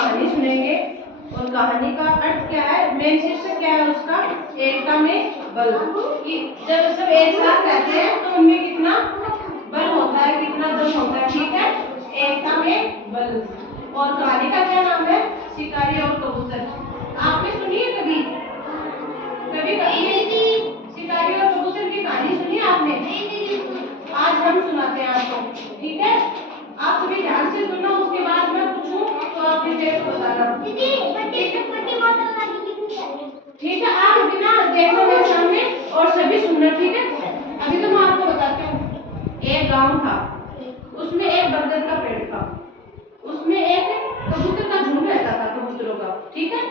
कहानी सुनेंगे और कहानी का अर्थ क्या है, मेन शीर्षक क्या है उसका, एकता में बल। कि जब सब एक साथ रहते हैं तो उनमें कितना बल होता है, कितना दम होता है, ठीक है, एकता में बल। और कहानी का क्या नाम है, शिकारी और कबूतर। आपने सुनी है कभी कभी शिकारी और कबूतर की कहानी सुनी है आपने? आज हम सुनाते हैं आपको, ठीक है। आप सभी ध्यान से सुनना, उसके बाद मैं पूछूं तो आप डिटेल को बताना। ठीक है, आप बिना देखना मेरे सामने और सभी सुनना, ठीक है। अभी तो मैं आपको बताती हूँ। एक गांव था, उसमें एक बरगद का पेड़ था, उसमें एक कबूतर का झुंड रहता था, कबूतरों का, ठीक है।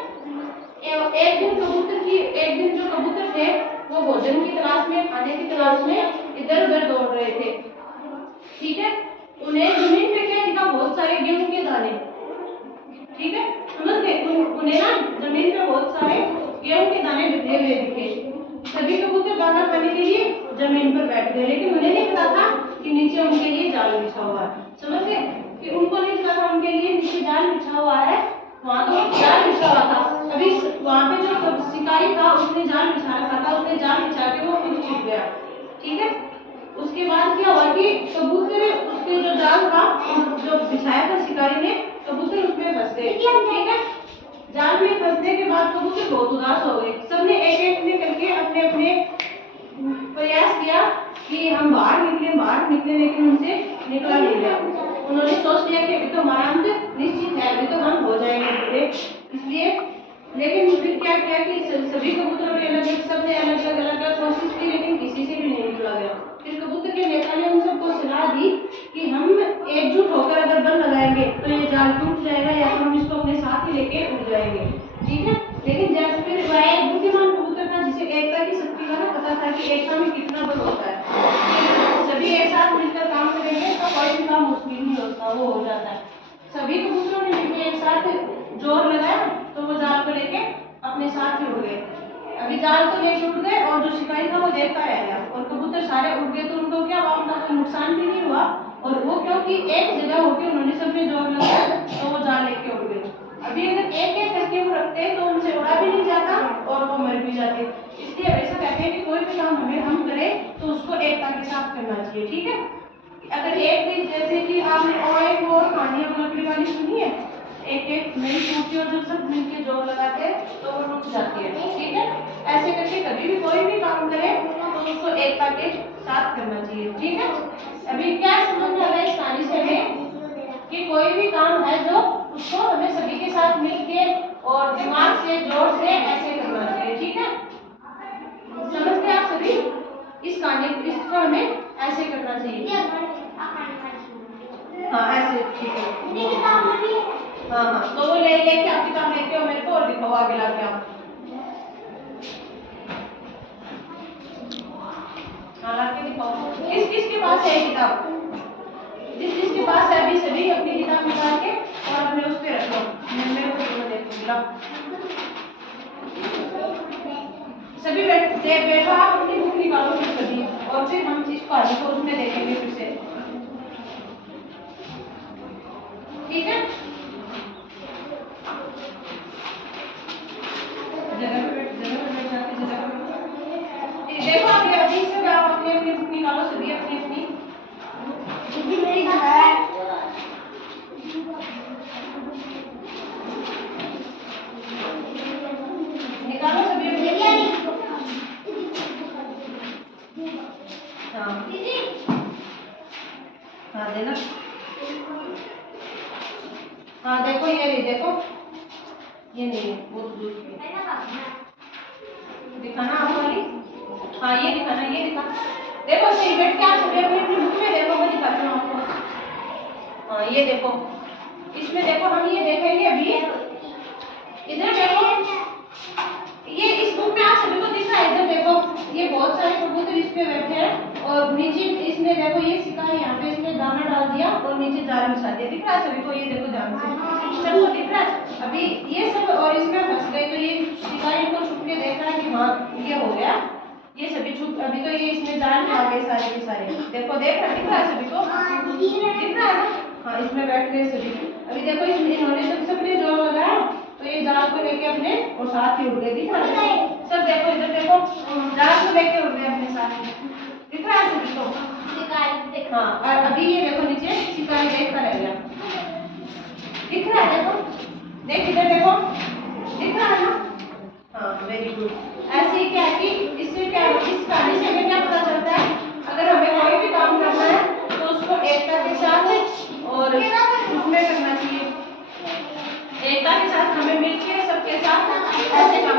एक दिन जो कबूतर थे वो भोजन की तलाश में, खाने की तलाश में इधर उधर दौड़ रहे थे, ठीक है। उन्हें जमीन पे क्या दिखा, बहुत सारे गेहूं के दाने, ठीक है। उन्हें ना जमीन पे बहुत सारे गेहूं के दाने बिखरे हुए दिखे। सभी कबूतर दाना खाने के लिए जमीन पर बैठ गए, लेकिन उन्हें नहीं पता था कि नीचे उनके लिए जाल बिछा हुआ है। समझ गए कि उनको नहीं पता था उनके लिए नीचे जाल बिछा हुआ है। वहां तो जाल बिछा हुआ था, अभी वहां पे जो शिकारी था उसने जाल बिछा रखा था, उसने जाल बिछा के वो खुद छिप गया, ठीक है। उसके बाद क्या हुआ कि कबूतर उसके जो जाल था जो बिछाया था शिकारी ने, कबूतर उसमें फंस गए, ठीक है। जाल में फंसने के बाद कबूतर बहुत उदास हो गए। सबने एक एक ने करके अपने अपने प्रयास किया कि हम बाहर निकले, लेकिन उनसे निकला नहीं गया। उन्होंने सोच लिया कि अभी तो हमारा अंत निश्चित है, अभी तो हम हो जाएंगे पूरे, इसलिए। लेकिन फिर क्या किया कि सभी कबूतरों ने सबने अलग कोशिश की, लेकिन किसी से भी नहीं निकला गया। फिर कबूतर के नेता ने उन सबको सलाह दी कि हम एकजुट होकर अगर बल लगाएंगे तो ये जाल टूट जाएगा, या तो हम इसको अपने साथ ही लेके उड़ जाएंगे, ठीक है। लेकिन जैसे फिर वह एक बुद्धिमान कबूतर था जिसे एकता की शक्ति का ना पता था कि एकता में कितना बल होता है। सभी एक साथ मिलकर काम करेंगे तो कोई भी काम मुश्किल नहीं होता, वो हो जाता है। सभी कबूतरों ने मिलकर एक साथ जोर लगाया तो वो जाल को लेके अपने साथ ही उड़ गए। अभी जाल तो लेके उड़ गए और जो शिकारी था वो देखता रह गया, और कबूतर सारे उड़ गए तो उनको क्या हुआ, उनका कोई नुकसान भी नहीं हुआ। और वो क्योंकि एक जगह होकर उन्होंने सबने जोर लगाया तो वो जाल लेके उड़ गए। अभी अगर एक एक करके वो रखते तो उनसे उड़ा भी नहीं जाता और वो मर भी जाते। इसलिए ऐसा कहते हैं कि कोई भी काम हम करें तो उसको एकता के साथ करना चाहिए, ठीक है। अगर एक दिन जैसे कि आपने और एक और कहानियां लकड़ी वाली सुनी है, एक एक नई टूटी और जब सब मिलके जोर लगाते हैं तो वो टूट जाती है, ठीक है। ऐसे करके कभी भी कोई भी काम करें तो उसको एकता के साथ करना चाहिए, ठीक है। अभी क्या समझ में आ रहा है इस कहानी से हमें कि कोई भी काम है जो उसको हमें सभी के साथ मिलके और दिमाग से जोर से ऐसे करना चाहिए, ठीक है। समझ गए आप सभी? इस कहानी इसको हमें ऐसे करना चाहिए, हाँ ऐसे, ठीक है। हाँ, तो वो लेके आप किताब लेके आओ मेरे को और दिखाओ आगे लाके आप। हाँ लाके दिखाओ। किस किस के पास है किताब? जिस जिसके पास है अभी सभी अपनी किताब निकाल के और अपने उस पे रख लो, मैं मेरे को देखूंगा। सभी बैठो, आप अपनी बुक निकालो फिर सभी, और फिर हम इस कहानी को उसमें देखेंगे फिर से, ठीक है। देखो अभी से आप अपनी अपनी बुक निकालो, सभी अपनी अपनी। मेरी है निकालो सभी अपनी। हाँ देना। हाँ देखो ये नहीं, देखो ये नहीं है, वो दूसरी दिखाना आप वाली। हाँ ये दिखाना, ये दिखा। देखो सही बैठ के आप सभी अपनी अपनी बुक में देखो, मैं दिखाती हूँ आपको। हाँ ये देखो, इसमें देखो हम ये देखेंगे अभी, इधर देखो, ये इस बुक में आप सभी को दिख रहा है, इधर देखो ये बहुत सारे कबूतर इस पे बैठे हैं और नीचे इसने देखो ये शिकारी यहाँ पे इसने दाना डाल दिया और नीचे जाल बिछा दिया, दिख रहा है सभी को? ये देखो ध्यान से, सबको दिख रहा है? अभी ये सब और इसमें फंस गए तो ये शिकारी को छुप के देख रहा है कि हाँ ये हो गया, ये सभी छुप, अभी तो ये इसमें जाल में आ गए सारे के सारे, देखो देख रहा, दिख रहा है सभी को? दिख रहा है ना? हाँ इसमें बैठ गए सभी। अभी देखो इन्होंने सबने जोर लगाया तो ये जाल को लेके अपने और साथ ही उड़ गए, दिख रहा है सब। देखो इधर देखो, जाल को लेके उड़ गए अपने साथ ही, दिख रहा है सभी को। हाँ, और अभी ये देखो नीचे शिकारी देखता रह गया, दिख रहा है देखो, देख इधर देखो, दिख रहा है ना। हाँ वेरी गुड। ऐसे ही क्या है कि इससे क्या, इस कहानी से हमें क्या पता चलता है, अगर हमें कोई भी काम करना है तो उसको एकता के साथ और उसमें करना चाहिए, एकता के साथ हमें मिलकर सबके साथ ऐसे काम